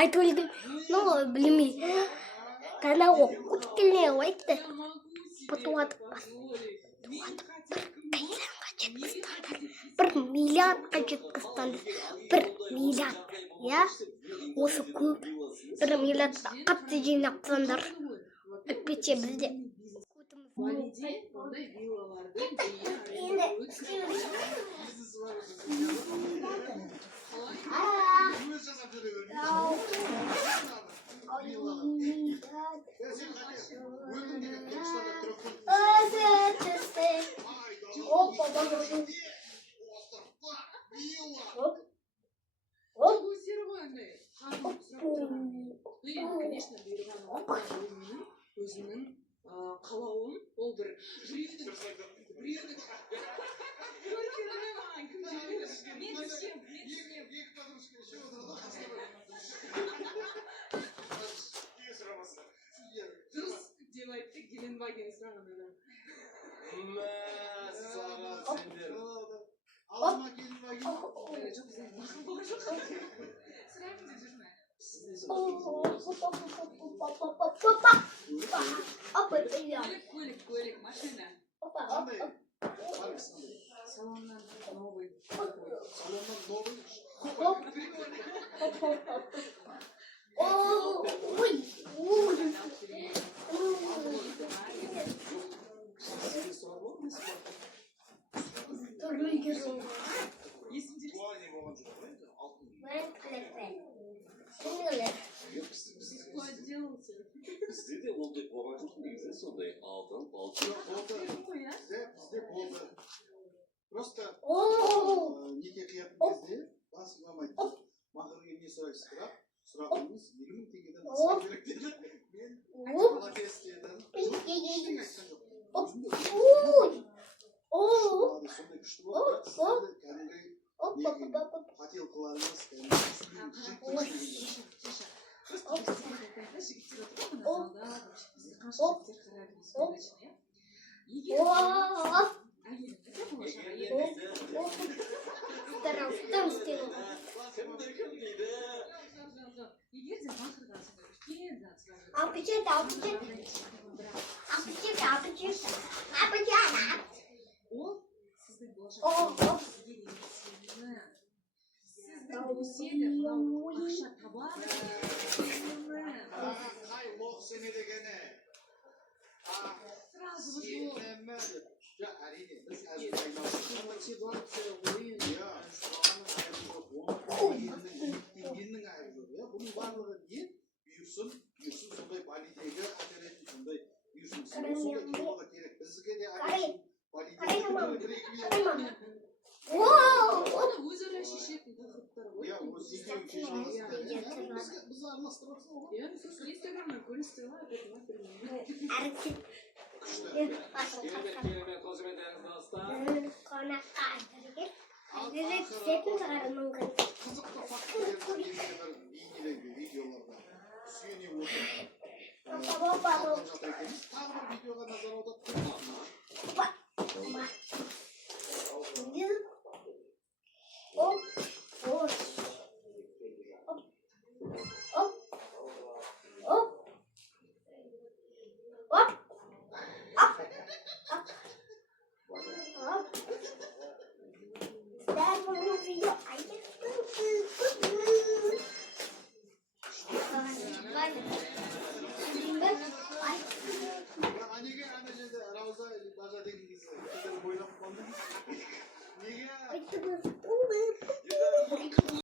Айтып келдім, но білмей. Тана оқып келген айтты. Bir milyardqa жеткізді. 1 миллиард. Я? Осы көп. 1 миллиардқа қатты жинақсаңдар. Әйтпесе бізде. Конечно, өзінің қалауын ол бір дұрыс деп айтты Геленваген сұраған адам. Ağzıma Gelenvagen. Çok güzel. Sırayımda durma. Көлік, машина. Қандай? Салоннан новый. Salondan новый. Дуальный болған жоқ қой енді, алтын. Кто отделался? Bizde de oldu olan çok güzel sonday altın balçık. Бізде болды. Просто неке қиятын кезде бас имам айтты. Махырге не сұрайсыз бірақ сұрағыңыз 50 000 теңгеден асыру керек деді. Мен молодец дедім. Ештеңе айтқан жоқ. Сондай күшті болды. Сіздерді кәдімгі хотелкаларыңыз Сіздің ақша табады. Қай лоқ сене дегені? Ja, әрине, біз әзір айналысып мотивация, ойын, менің айы жоқ. Бұның барлығы не? Бұйырсын, сондай балидегі әтеретін, сондай бұйырсын. Сондай кемоға керек. Бізге де әтеретін балидегі Өзара шешетін тақырыптар ғой. біз араластырып жатсың ғой. Инстаграмнан көріністер ғой, Қызықты фактілерді видеоларда сүйене отырып тағы бір видеоға назар